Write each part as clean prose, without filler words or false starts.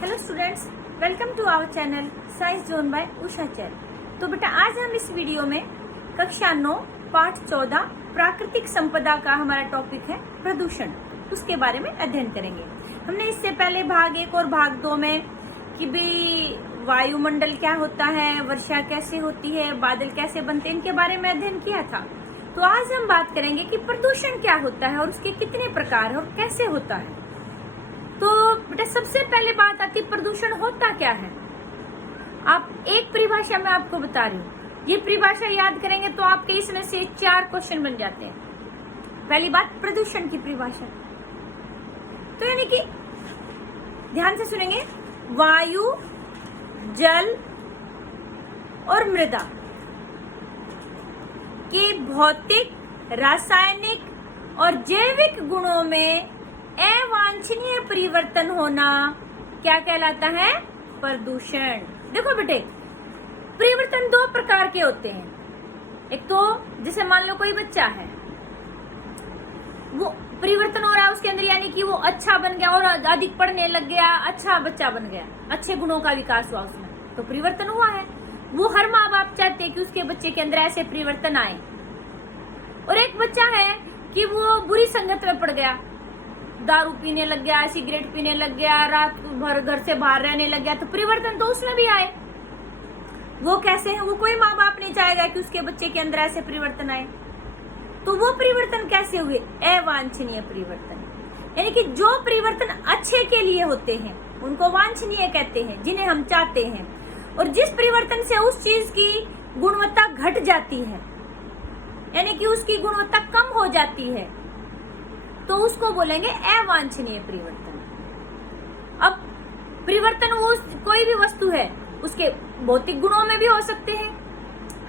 Hello students, welcome to our channel science zone by Usha चैल। तो बेटा आज हम इस वीडियो में कक्षा 9 पाठ 14 प्राकृतिक संपदा का हमारा टॉपिक है प्रदूषण, उसके बारे में अध्ययन करेंगे। हमने इससे पहले भाग 1 और भाग 2 में कि भी वायुमंडल क्या होता है, वर्षा कैसे होती है, बादल कैसे बनते हैं, इनके बारे में अध्ययन किया था। तो आज हम बात करेंगे कि प्रदूषण क्या होता है और उसके कितने प्रकार है और कैसे होता है। तो बेटा सबसे पहले बात आती है प्रदूषण होता क्या है। आप एक परिभाषा में आपको बता रही हूँ, ये परिभाषा याद करेंगे तो आपके इसमें से 4 क्वेश्चन बन जाते हैं। पहली बात प्रदूषण की परिभाषा, तो यानी कि ध्यान से सुनेंगे, वायु, जल और मृदा के भौतिक, रासायनिक और जैविक गुणों में अवांछनीय परिवर्तन होना क्या कहलाता है? प्रदूषण। देखो बेटे, परिवर्तन 2 प्रकार के होते हैं। एक तो जैसे मान लो कोई बच्चा है, वो परिवर्तन हो रहा है उसके अंदर, यानी कि वो अच्छा बन गया और अधिक पढ़ने लग गया, अच्छा बच्चा बन गया, अच्छे गुणों का विकास हुआ उसमें, तो परिवर्तन हुआ है। वो हर माँ बाप चाहते हैं कि उसके बच्चे के अंदर ऐसे परिवर्तन आए। और एक बच्चा है कि वो बुरी संगत में पड़ गया, दारू पीने लग गया, सिगरेट पीने लग गया, रात भर घर से बाहर रहने लग गया, तो परिवर्तन तो उसमें भी आए। वो कैसे है? वो कोई माँ बाप नहीं चाहेगा कि उसके बच्चे के अंदर ऐसे परिवर्तन आए। तो वो परिवर्तन कैसे हुए? अवांछनीय परिवर्तन। यानी कि जो परिवर्तन अच्छे के लिए होते हैं उनको वांछनीय कहते हैं, जिन्हें हम चाहते हैं। और जिस परिवर्तन से उस चीज की गुणवत्ता घट जाती है, यानी कि उसकी गुणवत्ता कम हो जाती है, तो उसको बोलेंगे अवांछनीय परिवर्तन। अब परिवर्तन वो कोई भी वस्तु है, उसके भौतिक गुणों में भी हो सकते हैं,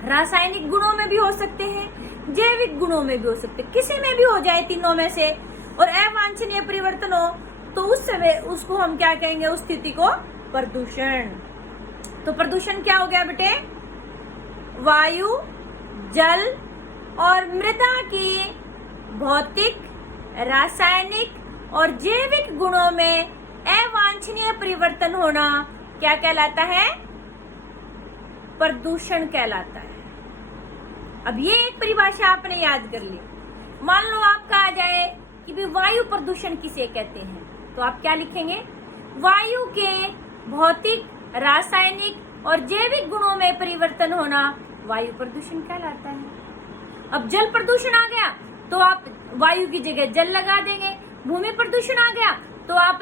रासायनिक गुणों में भी हो सकते हैं, जैविक गुणों में भी हो सकते हैं, किसी में भी हो जाए तीनों में से, और अवांछनीय परिवर्तन हो तो उस समय उसको हम क्या कहेंगे? उस स्थिति को प्रदूषण। तो प्रदूषण क्या हो गया बेटे? वायु, जल और मृदा की भौतिक, रासायनिक और जैविक गुणों में अवांछनीय परिवर्तन होना क्या कहलाता है? प्रदूषण कहलाता है। अब ये एक परिभाषा आपने याद कर ली। मान लो आपका आ जाए कि भी वायु प्रदूषण किसे कहते हैं, तो आप क्या लिखेंगे? वायु के भौतिक, रासायनिक और जैविक गुणों में परिवर्तन होना वायु प्रदूषण कहलाता है। अब जल प्रदूषण आ गया तो आप वायु की जगह जल लगा देंगे। भूमि प्रदूषण आ गया तो आप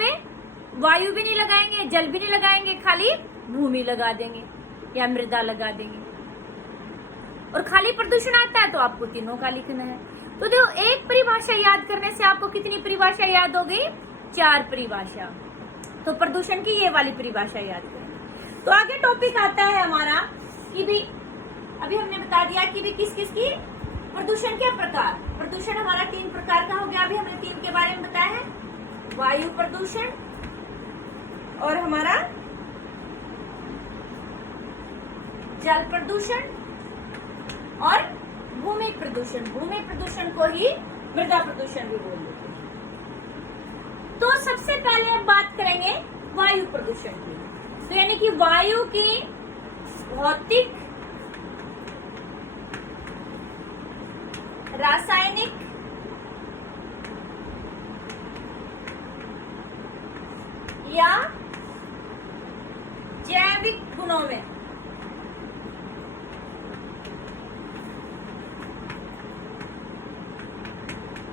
वायु भी नहीं लगाएंगे, जल भी नहीं लगाएंगे, खाली भूमि लगा देंगे या मृदा लगा देंगे। और खाली प्रदूषण आता है तो आपको तीनों का लिखना है। तो देखो, एक परिभाषा याद करने से आपको कितनी परिभाषा याद हो गई? 4 परिभाषा। तो प्रदूषण की ये वाली परिभाषा याद करेंगे। तो आगे टॉपिक आता है हमारा कि भी अभी हमने बता दिया कि भी किस किस की प्रदूषण के प्रकार। प्रदूषण हमारा 3 प्रकार का हो गया, अभी हमने 3 के बारे में बताया है, वायु प्रदूषण और हमारा जल प्रदूषण और भूमि प्रदूषण। भूमि प्रदूषण को ही मृदा प्रदूषण भी बोल देते हैं। तो सबसे पहले हम बात करेंगे वायु प्रदूषण की। तो यानी कि वायु की भौतिक, रासायनिक या जैविक गुणों में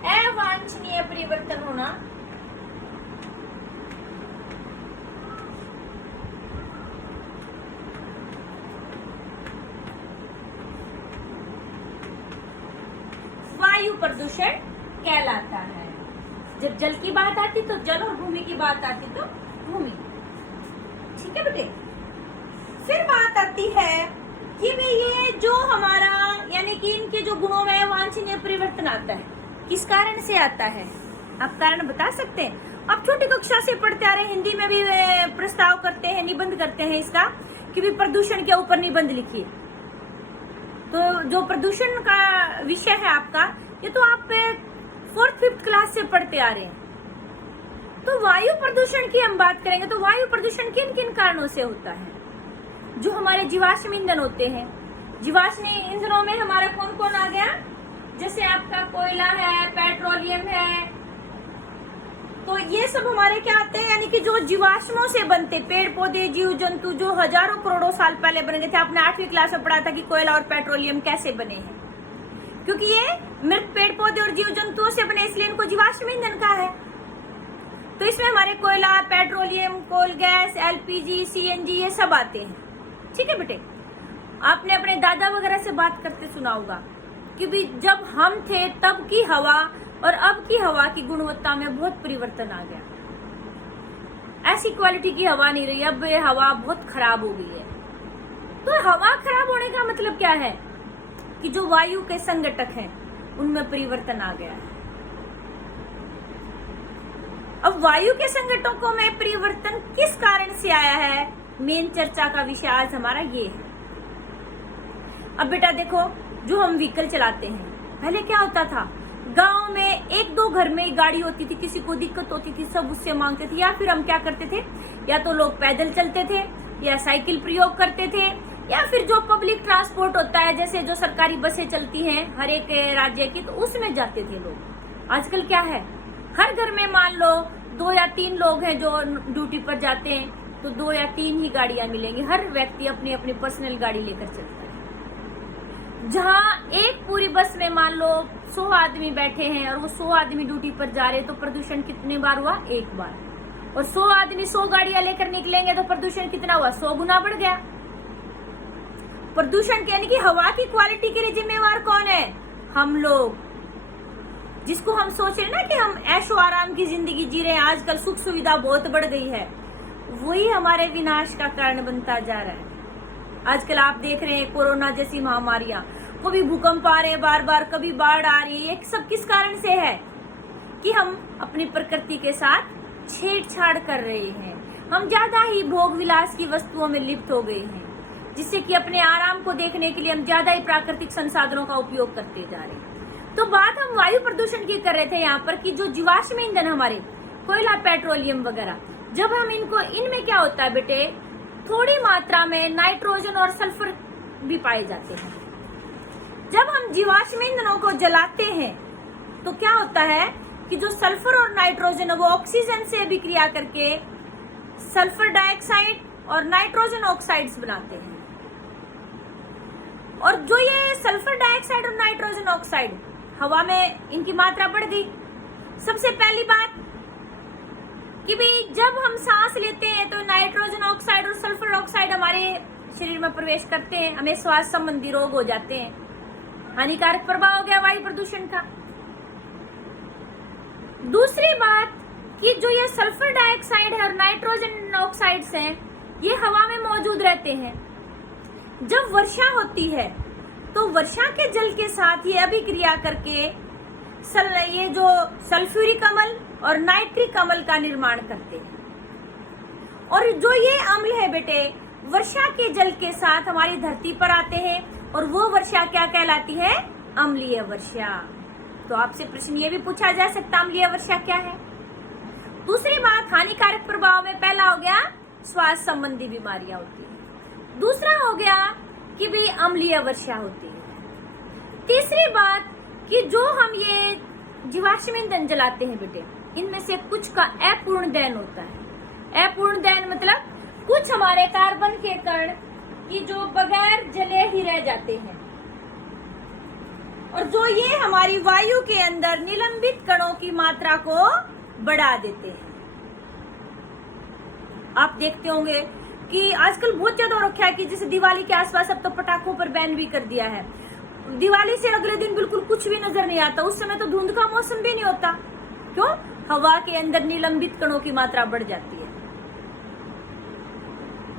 अवांछनीय परिवर्तन होना वायु प्रदूषण कहलाता है। जब जल की बात आती तो जल और भूमि की बात आती तो भूमि। ठीक है बेटे। फिर बात आती है कि भाई ये जो हमारा, यानी कि इनके जो गुणों में वांछनीय परिवर्तन आता है, किस कारण से आता है? आप कारण बता सकते हैं? आप छोटी कक्षा से पढ़ते आ रहे हैं, हिंदी में भी प्रस्ताव करते हैं, निबंध करते हैं इसका कि भी प्रदूषण के ऊपर निबंध लिखिए। तो जो प्रदूषण का विषय है आपका, ये तो आप 4th 5th क्लास से पढ़ते आ रहे हैं। तो वायु प्रदूषण की हम बात करेंगे तो वायु प्रदूषण किन किन कारणों से होता है? जो हमारे जीवाश्म ईंधन होते हैं, जीवाश्म ईंधनों में हमारा कौन कौन आ गया? जैसे आपका कोयला है, पेट्रोलियम है, तो ये सब हमारे क्या आते हैं? यानी कि जो जीवाश्मों से बनते पेड़ पौधे, जीव जंतु जो हजारों करोड़ों साल पहले बन गए थे। आपने 8वीं क्लास में पढ़ा था कि कोयला और पेट्रोलियम कैसे बने हैं, क्योंकि ये मृत पेड़ पौधे और जीव जंतुओं से बने, इसलिए इनको जीवाश्म ईंधन कहा है। तो इसमें हमारे कोयला, petroleum, coal gas, LPG, CNG ये सब आते हैं। ठीक है बेटे, आपने अपने दादा वगैरह से बात करते सुना होगा कि भी जब हम थे तब की हवा और अब की हवा की गुणवत्ता में बहुत परिवर्तन आ गया। ऐसी क्वालिटी की हवा नहीं रही, अब ये हवा बहुत खराब हो गई है। तो हवा खराब होने का मतलब क्या है? कि जो वायु के संघटक हैं उनमें परिवर्तन आ गया है। अब वायु के संघटकों में परिवर्तन किस कारण से आया है? मेन चर्चा का विषय आज हमारा ये है। अब बेटा देखो, जो हम व्हीकल चलाते हैं, पहले क्या होता था? गांव में एक दो घर में गाड़ी होती थी, किसी को दिक्कत होती थी सब उससे मांगते थे, या फिर हम क्या करते थे, या तो लोग पैदल चलते थे या साइकिल प्रयोग करते थे, या फिर जो पब्लिक ट्रांसपोर्ट होता है जैसे जो सरकारी बसें चलती हैं हर एक राज्य की, तो उसमें जाते थे लोग। आजकल क्या है, हर घर में मान लो 2 या 3 लोग हैं जो ड्यूटी पर जाते हैं, तो 2 या 3 ही गाड़ियां मिलेंगी। हर व्यक्ति अपनी अपनी पर्सनल गाड़ी लेकर चलता है। जहाँ एक पूरी बस में मान लो 100 आदमी बैठे हैं और वो 100 आदमी ड्यूटी पर जा रहे हैं, तो प्रदूषण कितने बार हुआ? एक बार। और 100 आदमी 100 गाड़ियां लेकर निकलेंगे तो प्रदूषण कितना हुआ? 100 गुना बढ़ गया। प्रदूषण यानी कि हवा की क्वालिटी के लिए जिम्मेवार कौन है? हम लोग, जिसको हम सोच रहे हैं ना कि हम ऐशो आराम की जिंदगी जी रहे हैं, आजकल सुख सुविधा बहुत बढ़ गई है, वही हमारे विनाश का कारण बनता जा रहा है। आजकल आप देख रहे हैं कोरोना जैसी महामारियां, कभी भूकंप आ रहे हैं बार बार, कभी बाढ़ आ रही है। ये सब किस कारण से है? कि हम अपनी प्रकृति के साथ छेड़छाड़ कर रहे हैं। हम ज्यादा ही भोग विलास की वस्तुओं में लिप्त हो गए हैं, जिससे कि अपने आराम को देखने के लिए हम ज्यादा ही प्राकृतिक संसाधनों का उपयोग करते जा रहे हैं। तो बात हम वायु प्रदूषण की कर रहे थे यहाँ पर, कि जो जीवाश्म ईंधन हमारे कोयला, पेट्रोलियम वगैरह, जब हम इनमें क्या होता है बेटे, थोड़ी मात्रा में नाइट्रोजन और सल्फर भी पाए जाते हैं। जब हम जीवाश्म ईंधनों को जलाते हैं तो क्या होता है कि जो सल्फर और नाइट्रोजन है वो ऑक्सीजन से अभिक्रिया करके सल्फर डाइऑक्साइड और नाइट्रोजन ऑक्साइड्स बनाते हैं। और जो ये सल्फर डाइऑक्साइड और नाइट्रोजन ऑक्साइड हवा में, इनकी मात्रा बढ़ गई। सबसे पहली बात कि भाई जब हम सांस लेते हैं तो नाइट्रोजन ऑक्साइड और सल्फर ऑक्साइड हमारे शरीर में प्रवेश करते हैं, हमें श्वास संबंधी रोग हो जाते हैं। हानिकारक प्रभाव हो गया वायु प्रदूषण का। दूसरी बात कि जो ये सल्फर डाइऑक्साइड है और नाइट्रोजन ऑक्साइड्स हैं, ये हवा में मौजूद रहते हैं। जब वर्षा होती है तो वर्षा के जल के साथ ये अभिक्रिया करके ये जो सल्फ्यूरिक अम्ल और नाइट्रिक अम्ल का निर्माण करते हैं। और जो ये अम्ल है बेटे, वर्षा के जल के साथ हमारी धरती पर आते हैं, और वो वर्षा क्या कहलाती है? अम्लीय वर्षा। तो आपसे प्रश्न ये भी पूछा जा सकता, अम्लीय वर्षा क्या है? दूसरी बात, हानिकारक प्रभाव में पहला हो गया श्वास संबंधी बीमारियां होती है। दूसरा हो गया कि भी अम्लीय वर्षा होती है। तीसरी बात कि जो हम ये जीवाश्म ईंधन जलाते हैं बेटे, इनमें से कुछ का अपूर्ण दहन होता है। अपूर्ण दहन मतलब कुछ हमारे कार्बन के कण कि जो बगैर जले ही रह जाते हैं, और जो ये हमारी वायु के अंदर निलंबित कणों की मात्रा को बढ़ा देते हैं। आप देखते होंगे कि आजकल बहुत ज्यादा हो रखा है कि जैसे दिवाली के आसपास अब तो पटाखों पर बैन भी कर दिया है। दिवाली से अगले दिन बिल्कुल कुछ भी नजर नहीं आता, उस समय तो धुंध का मौसम भी नहीं होता। क्यों? हवा के अंदर निलंबित कणों की मात्रा बढ़ जाती है,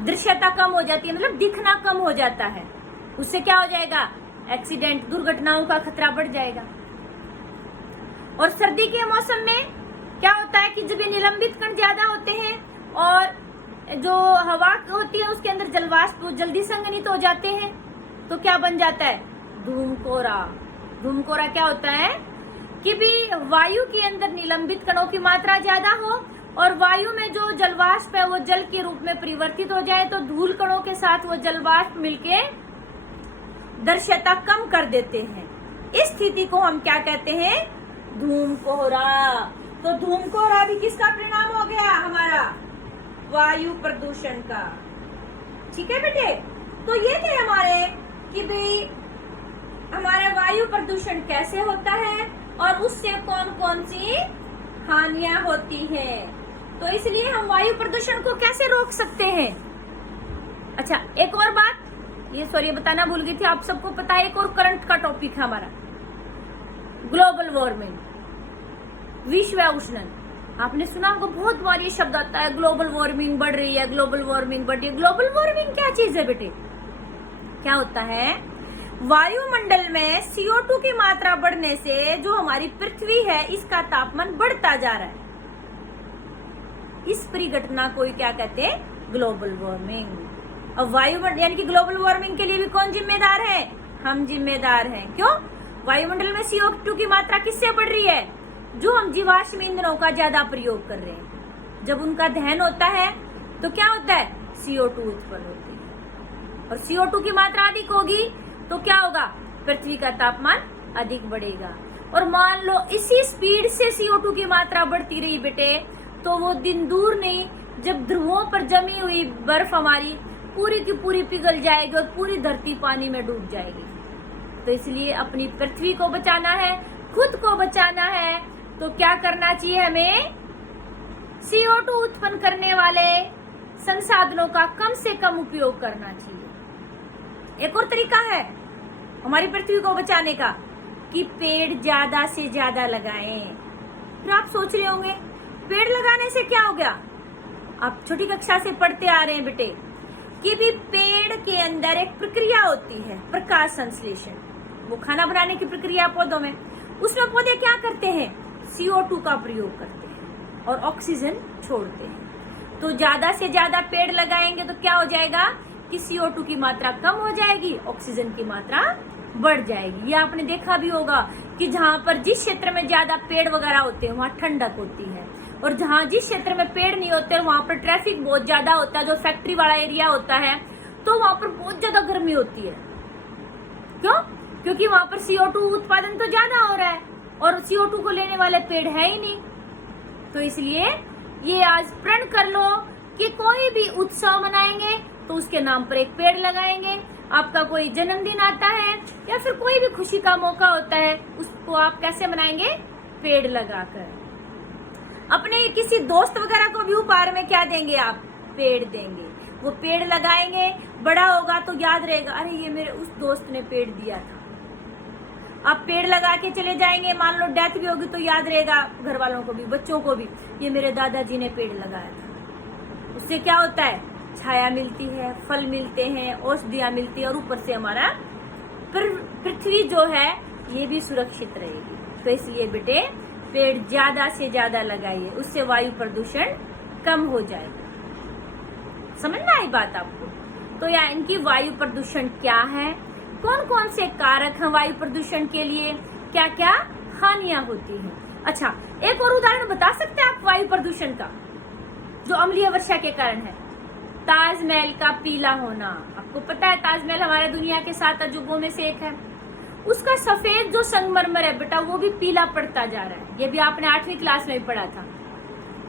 दृश्यता कम हो जाती है, मतलब दिखना कम हो जाता है। उससे क्या हो जाएगा? एक्सीडेंट, दुर्घटनाओं का खतरा बढ़ जाएगा। और सर्दी के मौसम में क्या होता है कि जब ये निलंबित कण ज्यादा होते हैं और जो हवा होती है उसके अंदर जलवाष्प तो जल्दी संघनित हो जाते हैं, तो क्या बन जाता है? धूमकोरा। धूमकोरा क्या होता है कि भी वायु के अंदर निलंबित कणों की मात्रा ज्यादा हो और वायु में जो जलवाष्प है वो जल के रूप में परिवर्तित हो जाए तो धूल कणों के साथ वो जलवाष्प मिलके दृश्यता कम कर देते हैं। इस स्थिति को हम क्या कहते हैं? धूम कोहरा। तो धूम कोहरा भी किसका परिणाम हो गया? हमारा वायु प्रदूषण का। ठीक है बेटे, तो ये थे हमारे कि भाई हमारा वायु प्रदूषण कैसे होता है और उससे कौन कौन सी हानियां होती हैं। तो इसलिए हम वायु प्रदूषण को कैसे रोक सकते हैं। अच्छा, एक और बात, ये सॉरी बताना भूल गई थी, आप सबको पता है एक और करंट का टॉपिक है हमारा ग्लोबल वार्मिंग, विश्व उष्णन। आपने सुना होगा, बहुत बार ये शब्द आता है, ग्लोबल वार्मिंग बढ़ रही है, ग्लोबल वार्मिंग बढ़ रही है। ग्लोबल वार्मिंग क्या चीज है बेटे? क्या होता है? वायुमंडल में CO2 की मात्रा बढ़ने से जो हमारी पृथ्वी है इसका तापमान बढ़ता जा रहा है। इस परिघटना को क्या कहते हैं? Global warming. अब वायुमंडल यानी कि ग्लोबल वार्मिंग के लिए भी कौन जिम्मेदार है? हम जिम्मेदार हैं। क्यों? वायुमंडल में CO2 की मात्रा किससे बढ़ रही है? जो हम जीवाश्म ईंधनों का ज्यादा प्रयोग कर रहे हैं। जब उनका दहन होता है तो क्या होता है? CO2 उत्पन्न होती है, और CO2 की मात्रा अधिक होगी तो क्या होगा? पृथ्वी का तापमान अधिक बढ़ेगा। और मान लो इसी स्पीड से CO2 की मात्रा बढ़ती रही बेटे, तो वो दिन दूर नहीं जब ध्रुवों पर जमी हुई बर्फ हमारी पूरी की पूरी पिघल जाएगी और पूरी धरती पानी में डूब जाएगी। तो इसलिए अपनी पृथ्वी को बचाना है, खुद को बचाना है, तो क्या करना चाहिए हमें? CO2 उत्पन्न करने वाले संसाधनों का कम से कम उपयोग करना चाहिए। एक और तरीका है हमारी पृथ्वी को बचाने का कि पेड़ ज्यादा से ज्यादा लगाएं। फिर आप सोच रहे होंगे पेड़ लगाने से क्या हो गया? आप छोटी कक्षा से पढ़ते आ रहे हैं बेटे कि भी पेड़ के अंदर एक प्रक्रिया होती है, प्रकाश संश्लेषण। वो खाना बनाने की प्रक्रिया पौधों में, उसमें पौधे क्या करते हैं? CO2 का प्रयोग करते हैं और ऑक्सीजन छोड़ते हैं। तो ज्यादा से ज्यादा पेड़ लगाएंगे तो क्या हो जाएगा कि CO2 की मात्रा कम हो जाएगी, ऑक्सीजन की मात्रा बढ़ जाएगी। ये आपने देखा भी होगा कि जहाँ पर जिस क्षेत्र में ज्यादा पेड़ वगैरह होते हैं वहाँ ठंडक होती है, और जहाँ जिस क्षेत्र में पेड़ नहीं होते वहाँ पर ट्रैफिक बहुत ज्यादा होता है, जो फैक्ट्री वाला एरिया होता है, तो वहाँ पर बहुत ज्यादा गर्मी होती है। क्यों? क्योंकि वहाँ पर CO2 उत्पादन तो ज्यादा हो रहा है और CO2 को लेने वाले पेड़ है ही नहीं। तो इसलिए ये आज प्रण कर लो कि कोई भी उत्सव मनाएंगे तो उसके नाम पर एक पेड़ लगाएंगे। आपका कोई जन्मदिन आता है या फिर कोई भी खुशी का मौका होता है, उसको आप कैसे मनाएंगे? पेड़ लगाकर। अपने किसी दोस्त वगैरह को भी उपहार में क्या देंगे आप? पेड़ देंगे। वो पेड़ लगाएंगे, बड़ा होगा तो याद रहेगा, अरे ये मेरे उस दोस्त ने पेड़ दिया था। आप पेड़ लगा के चले जाएंगे, मान लो डेथ भी होगी तो याद रहेगा घर वालों को भी, बच्चों को भी, ये मेरे दादाजी ने पेड़ लगाया था। उससे क्या होता है? छाया मिलती है, फल मिलते हैं, औषधियां मिलती है, और ऊपर से हमारा पृथ्वी जो है ये भी सुरक्षित रहेगी। तो इसलिए बेटे पेड़ ज्यादा से ज्यादा लगाइए, उससे वायु प्रदूषण कम हो जाएगा। समझ में आई बात आपको? तो या इनकी वायु प्रदूषण क्या है, कौन कौन से कारक हैं वायु प्रदूषण के लिए, क्या क्या हानियां होती हैं। अच्छा, एक और उदाहरण बता सकते हैं आप वायु प्रदूषण का जो अम्लीय वर्षा के कारण है? ताजमहल का पीला होना। आपको पता है ताजमहल हमारे दुनिया के 7 अजूबों में से एक है। उसका सफेद जो संगमरमर है बेटा वो भी पीला पड़ता जा रहा है। ये भी आपने 8वीं क्लास में पढ़ा था।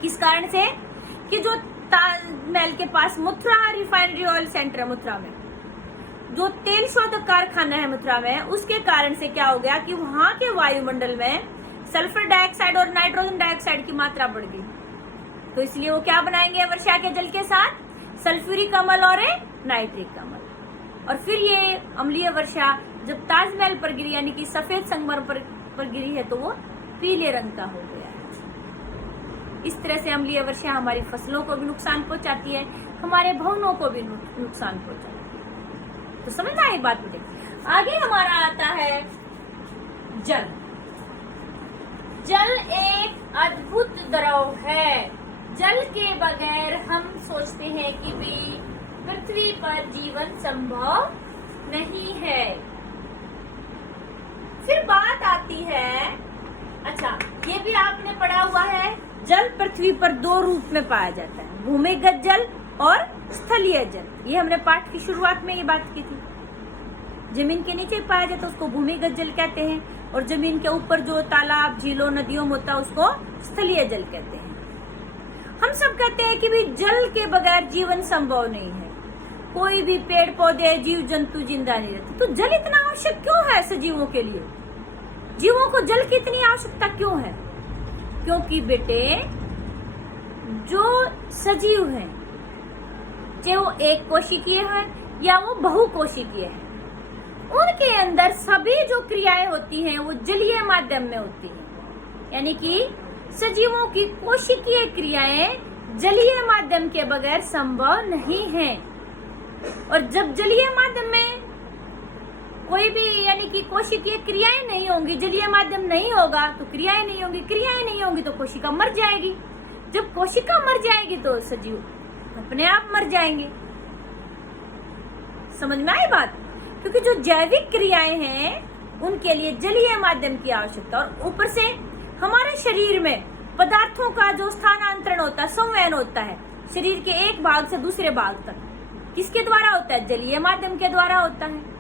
किस कारण से? कि जो ताजमहल के पास मथुरा रिफाइनरी ऑयल सेंटर है, मथुरा में जो तेल शोधक कारखाना है मथुरा में, उसके कारण से क्या हो गया कि वहां के वायुमंडल में सल्फर डाइऑक्साइड और नाइट्रोजन डाइऑक्साइड की मात्रा बढ़ गई। तो इसलिए वो क्या बनाएंगे वर्षा के जल के साथ? सल्फ्यूरिक अम्ल और नाइट्रिक अम्ल। और फिर ये अम्लीय वर्षा जब ताजमहल पर गिरी यानी कि सफेद संगमरमर पर गिरी है तो वो पीले रंग का हो गया है। इस तरह से अम्लीय वर्षा हमारी फसलों को भी नुकसान पहुंचाती है, हमारे भवनों को भी नुकसान पहुंचाती है। तो समझ में आई बात बेटे? आगे हमारा आता है जल। जल एक अद्भुत द्रव है। जल के बगैर हम सोचते हैं कि भी पृथ्वी पर जीवन संभव नहीं है। फिर बात आती है अच्छा, ये भी आपने पढ़ा हुआ है, जल पृथ्वी पर दो रूप में पाया जाता है, भूमिगत जल और स्थलीय जल। ये हमने पाठ की शुरुआत में ये बात की थी। जमीन के नीचे पाया जाता है उसको भूमिगत जल कहते हैं, और जमीन के ऊपर जो तालाब, झीलों, नदियों में होता है उसको स्थलीय जल कहते हैं। हम सब कहते हैं कि भी जल के बगैर जीवन संभव नहीं है, कोई भी पेड़ पौधे, जीव जंतु जिंदा नहीं रहते। तो जल इतना आवश्यक क्यों है सजीवों के लिए? जीवों को जल की इतनी आवश्यकता क्यों है? क्योंकि बेटे जो सजीव हैं, चाहे वो एक कोशिकीय है या वो बहुकोशिकीय है, उनके अंदर सभी जो क्रियाएं होती हैं वो जलीय माध्यम में होती हैं। यानी कि सजीवों की कोशिकीय क्रियाएं जलीय माध्यम के बगैर संभव नहीं है। और जब जलीय माध्यम में कोई भी यानी कि कोशिकीय क्रियाएं नहीं होंगी, जलीय माध्यम नहीं होगा तो क्रियाएं नहीं होंगी, क्रियाएं नहीं होंगी तो कोशिका मर जाएगी। जब कोशिका मर जाएगी तो सजीव अपने आप मर जाएंगे। समझ में आई बात? क्योंकि जो जैविक क्रियाएं हैं उनके लिए जलीय माध्यम की आवश्यकता। और ऊपर से हमारे शरीर में पदार्थों का जो स्थानांतरण होता है, संवहन होता है शरीर के एक भाग से दूसरे भाग तक, किसके द्वारा होता है? जलीय माध्यम के द्वारा होता है।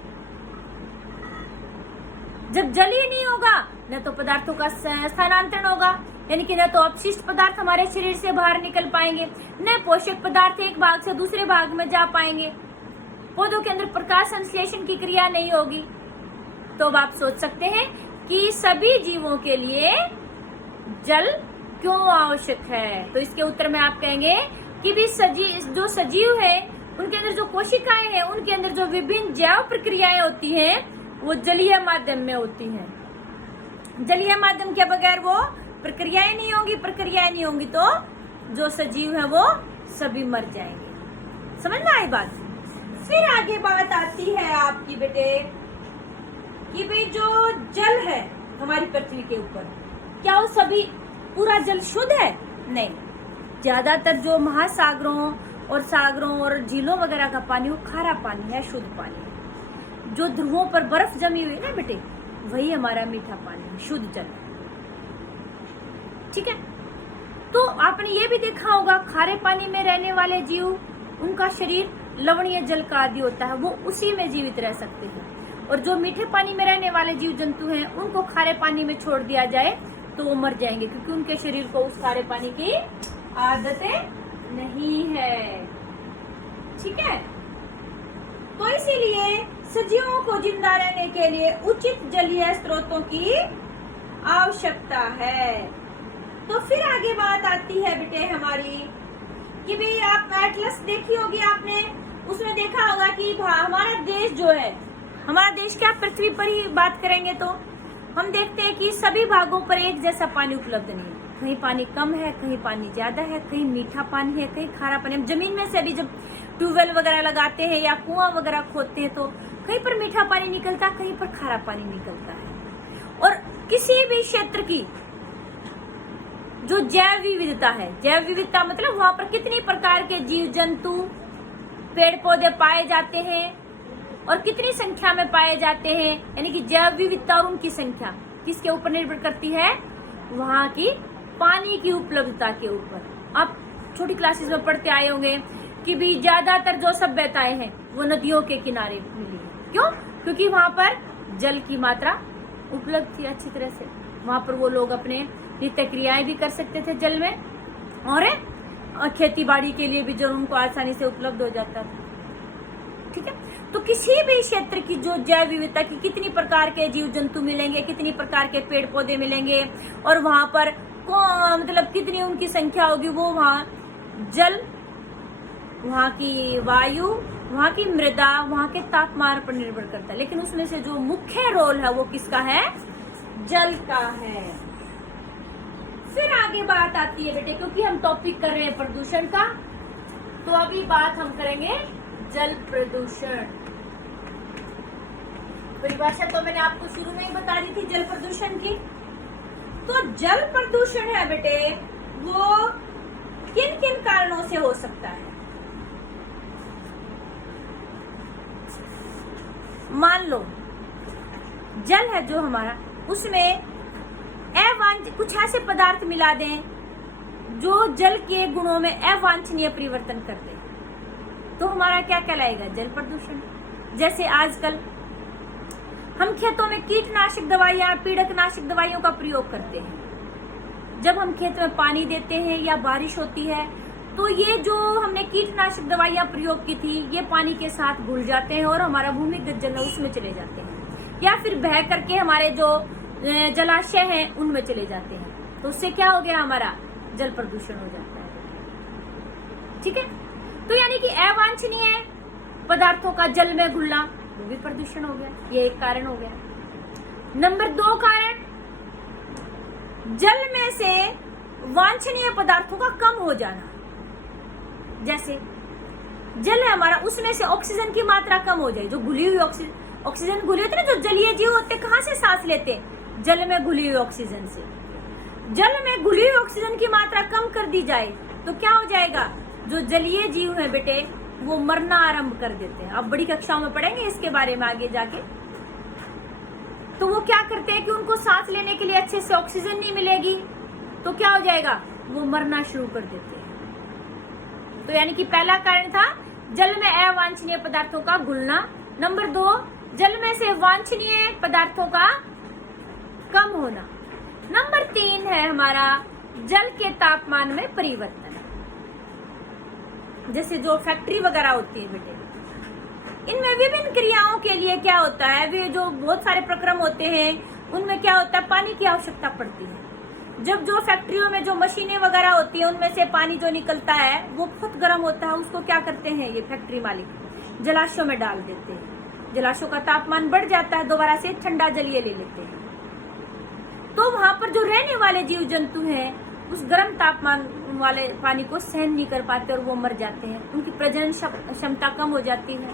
जब जल ही नहीं होगा न तो पदार्थों का स्थानांतरण होगा, यानी कि न तो अपशिष्ट पदार्थ हमारे शरीर से बाहर निकल पाएंगे, न पोषक पदार्थ एक भाग से दूसरे भाग में जा पाएंगे, पौधों के अंदर प्रकाश संश्लेषण की क्रिया नहीं होगी। तो अब आप सोच सकते हैं कि सभी जीवों के लिए जल क्यों आवश्यक है। तो इसके उत्तर में आप कहेंगे कि भी जो सजीव है उनके अंदर जो कोशिकाएं हैं उनके अंदर जो विभिन्न जैव प्रक्रियाएं होती हैं वो जलीय माध्यम में होती हैं। जलीय माध्यम के बगैर वो प्रक्रियाएं नहीं होंगी, प्रक्रियाएं नहीं होंगी तो जो सजीव है वो सभी मर जाएंगे। समझ में आई बात? फिर आगे बात आती है आपकी बेटे कि भाई जो जल है हमारी पृथ्वी के ऊपर, क्या वो सभी पूरा जल शुद्ध है? नहीं, ज्यादातर जो महासागरों और सागरों और झीलों वगैरह का पानी वो खारा पानी है, शुद्ध पानी है। जो ध्रुवों पर बर्फ जमी हुई ना बेटे, वही हमारा मीठा पानी है, शुद्ध जल। ठीक है, तो आपने ये भी देखा होगा खारे पानी में रहने वाले जीव, उनका शरीर लवणीय जल का आदि होता है, वो उसी में जीवित रह सकते हैं। और जो मीठे पानी में रहने वाले जीव जंतु हैं उनको खारे पानी में छोड़ दिया जाए तो वो मर जाएंगे, क्योंकि उनके शरीर को उस खारे पानी की आदतें नहीं है। ठीक है, तो इसीलिए सजीवों को जिंदा रहने के लिए उचित जलीय स्रोतों की आवश्यकता है। तो फिर आगे बात आती है बेटे हमारी कि भाई आप एटलस देखी होगी आपने, उसमें देखा होगा कि हमारा देश जो है, हमारा देश क्या पृथ्वी पर ही बात करेंगे तो हम देखते हैं कि सभी भागों पर एक जैसा पानी उपलब्ध नहीं है। कहीं पानी कम है, कहीं पानी ज्यादा है, कहीं मीठा पानी है, कहीं खारा पानी। हम जमीन में से भी जब ट्यूबवेल वगैरह लगाते हैं या कुआं वगैरह खोदते हैं तो कहीं पर मीठा पानी निकलता है, कहीं पर खारा पानी निकलता है। और किसी भी क्षेत्र की जो जैव विविधता है, जैव विविधता मतलब वहां पर कितनी प्रकार के जीव जंतु, पेड़ पौधे पाए जाते हैं और कितनी संख्या में पाए जाते हैं, यानी कि जैव विविधता और उनकी संख्या किसके ऊपर निर्भर करती है? वहां की पानी की उपलब्धता के ऊपर। आप छोटी क्लासेस में पढ़ते आए होंगे कि भी ज्यादातर जो सभ्यताएं हैं वो नदियों के किनारे मिली है। क्यों? क्योंकि वहां पर जल की मात्रा उपलब्ध थी अच्छी तरह से, वहां पर वो लोग अपने नित्य क्रियाएं भी कर सकते थे जल में, और खेती बाड़ी के लिए भी जल उनको आसानी से उपलब्ध हो जाता था। ठीक है, तो किसी भी क्षेत्र की जो जैव विविधता की कितनी प्रकार के जीव जंतु मिलेंगे, कितनी प्रकार के पेड़ पौधे मिलेंगे, और वहां पर मतलब कितनी उनकी संख्या होगी, वो वहाँ जल, वहाँ की वायु, वहाँ की मृदा, वहाँ के तापमान पर निर्भर करता है। लेकिन उसमें से जो मुख्य रोल है वो किसका है? जल का है। फिर आगे बात आती है बेटे, क्योंकि हम टॉपिक कर रहे हैं प्रदूषण का, तो अभी बात हम करेंगे जल प्रदूषण। परिभाषा तो मैंने आपको शुरू में ही बता दी थी जल प्रदूषण की। तो जल प्रदूषण है बेटे वो किन किन कारणों से हो सकता है? मान लो जल है जो हमारा, उसमें कुछ ऐसे पदार्थ मिला दें जो जल के गुणों में अवांछनीय परिवर्तन कर दे, तो हमारा क्या कहलाएगा? जल प्रदूषण। जैसे आजकल हम खेतों में कीटनाशक दवाइयां, पीड़कनाशक दवाइयों का प्रयोग करते हैं। जब हम खेत में पानी देते हैं या बारिश होती है तो ये जो हमने कीटनाशक दवाइयां प्रयोग की थी ये पानी के साथ घुल जाते हैं और हमारा भूमिगत जल उसमें चले जाते हैं, या फिर बह करके हमारे जो जलाशय हैं उनमें चले जाते हैं। तो उससे क्या हो गया? हमारा जल प्रदूषण हो जाता है। ठीक है, तो यानी कि अवांछनीय पदार्थों का जल में घुलना वो भी प्रदूषण हो गया, ये एक कारण हो गया। नंबर 2 कारण, जल में से वांछनीय पदार्थों का कम हो जाना। जैसे जल है हमारा, उसमें से ऑक्सीजन की मात्रा कम हो जाए, जो घुली हुई ऑक्सीजन घुली होती है ना, जो जलीय जीव होते कहाँ से सांस लेते हैं? जल में घुली हुई ऑक्सीजन से। जल में घुली हुई ऑक्सीजन की मात्रा कम कर दी जाए तो क्या हो जाएगा? जो जलीय जीव है बेटे वो मरना आरंभ कर देते हैं। अब बड़ी कक्षाओं में पढ़ेंगे इसके बारे में आगे जाके। तो वो क्या करते हैं कि उनको सांस लेने के लिए अच्छे से ऑक्सीजन नहीं मिलेगी तो क्या हो जाएगा? वो मरना शुरू कर देते हैं। तो यानी कि पहला कारण था जल में अवांछनीय पदार्थों का घुलना। नंबर 2, जल में से वांछनीय पदार्थों का कम होना। नंबर 3 है हमारा जल के तापमान में परिवर्तन। जैसे जो फैक्ट्री वगैरह होती है बेटे, इनमें विभिन्न क्रियाओं के लिए क्या होता है, वे जो बहुत सारे प्रक्रम होते हैं उनमें क्या होता है? पानी की आवश्यकता पड़ती है। जब जो फैक्ट्रियों में जो मशीनें वगैरह होती है उनमें से पानी जो निकलता है वो बहुत गर्म होता है, उसको क्या करते हैं ये फैक्ट्री मालिक? जलाशयों में डाल देते हैं। जलाशयों का तापमान बढ़ जाता है, दोबारा से ठंडा जल ये ले लेते हैं। तो वहां पर जो रहने वाले जीव जंतु हैं उस गर्म तापमान वाले पानी को सहन नहीं कर पाते और वो मर जाते हैं, उनकी प्रजनन क्षमता कम हो जाती है।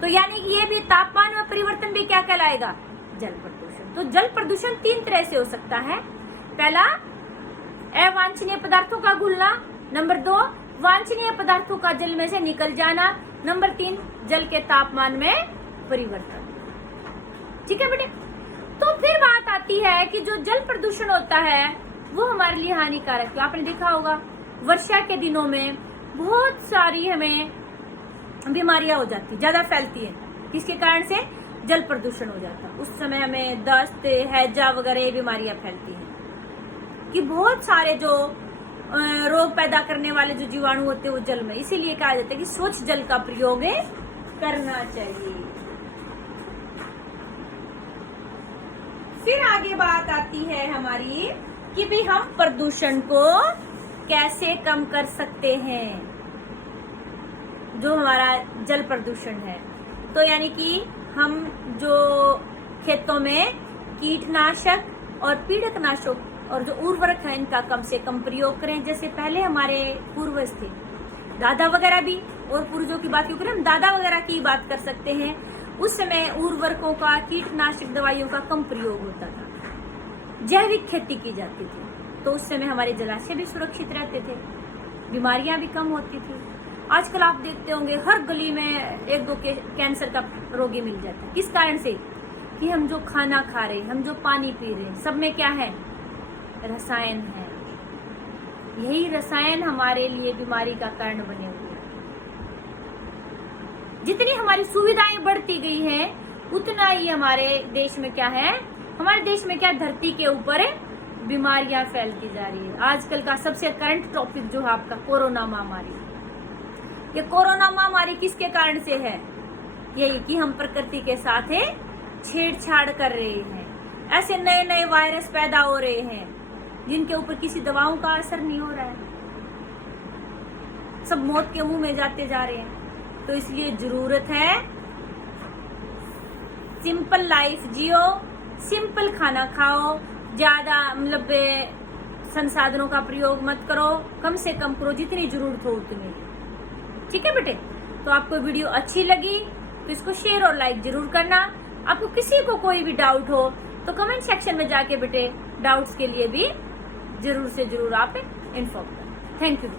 तो यानी कि ये भी तापमान में परिवर्तन भी क्या कहलाएगा? जल प्रदूषण। तो जल प्रदूषण 3 तरह से हो सकता है। पहला, अवांछनीय पदार्थों का घुलना। नंबर 2, वांछनीय पदार्थों का जल में से निकल जाना। नंबर 3, जल के तापमान में परिवर्तन। ठीक है बेटे, तो फिर बात आती है कि जो जल प्रदूषण होता है वो हमारे लिए हानिकारक है। आपने देखा होगा वर्षा के दिनों में बहुत सारी हमें बीमारियां हो जाती, ज्यादा फैलती है। किसके कारण से? जल प्रदूषण हो जाता है। उस समय हमें दस्त, हैजा वगैरह ये बीमारियां फैलती हैं कि बहुत सारे जो रोग पैदा करने वाले जो जीवाणु होते हैं वो जल में। इसीलिए कहा जाता है कि स्वच्छ जल का प्रयोग करना चाहिए। फिर आगे बात आती है हमारी कि भी हम प्रदूषण को कैसे कम कर सकते हैं, जो हमारा जल प्रदूषण है। तो यानी कि हम जो खेतों में कीटनाशक और पीड़कनाशक और जो उर्वरक है इनका कम से कम प्रयोग करें। जैसे पहले हमारे पूर्वज थे, दादा वगैरह भी, और पूर्वजों की बात क्यों करें, हम दादा वगैरह की बात कर सकते हैं। उस समय उर्वरकों का, कीटनाशक दवाइयों का कम प्रयोग होता था, जैविक खेती की जाती थी, तो उस समय हमारे जलाशय भी सुरक्षित रहते थे, बीमारियां भी कम होती थी। आजकल आप देखते होंगे हर गली में 1-2 कैंसर का रोगी मिल जाता है। किस कारण से? कि हम जो खाना खा रहे हैं, हम जो पानी पी रहे हैं, सब में क्या है? रसायन है। यही रसायन हमारे लिए बीमारी का कारण बने हुए हैं। जितनी हमारी सुविधाएं बढ़ती गई है उतना ही हमारे देश में क्या है, हमारे देश में क्या, धरती के ऊपर बीमारियां फैलती जा रही है। आजकल का सबसे करंट टॉपिक जो है आपका कोरोना महामारी। ये कोरोना महामारी किसके कारण से है? यही कि हम प्रकृति के साथ छेड़छाड़ कर रहे हैं। ऐसे नए नए वायरस पैदा हो रहे हैं जिनके ऊपर किसी दवाओं का असर नहीं हो रहा है, सब मौत के मुंह में जाते जा रहे हैं। तो इसलिए जरूरत है सिंपल लाइफ जियो, सिंपल खाना खाओ, ज्यादा मतलब संसाधनों का प्रयोग मत करो, कम से कम करो, जितनी जरूरत हो उतनी। ठीक है बेटे, तो आपको वीडियो अच्छी लगी तो इसको शेयर और लाइक जरूर करना। आपको किसी को कोई भी डाउट हो तो कमेंट सेक्शन में जाके बेटे डाउट्स के लिए भी जरूर से जरूर आप इन्फॉर्म करें। Thank you.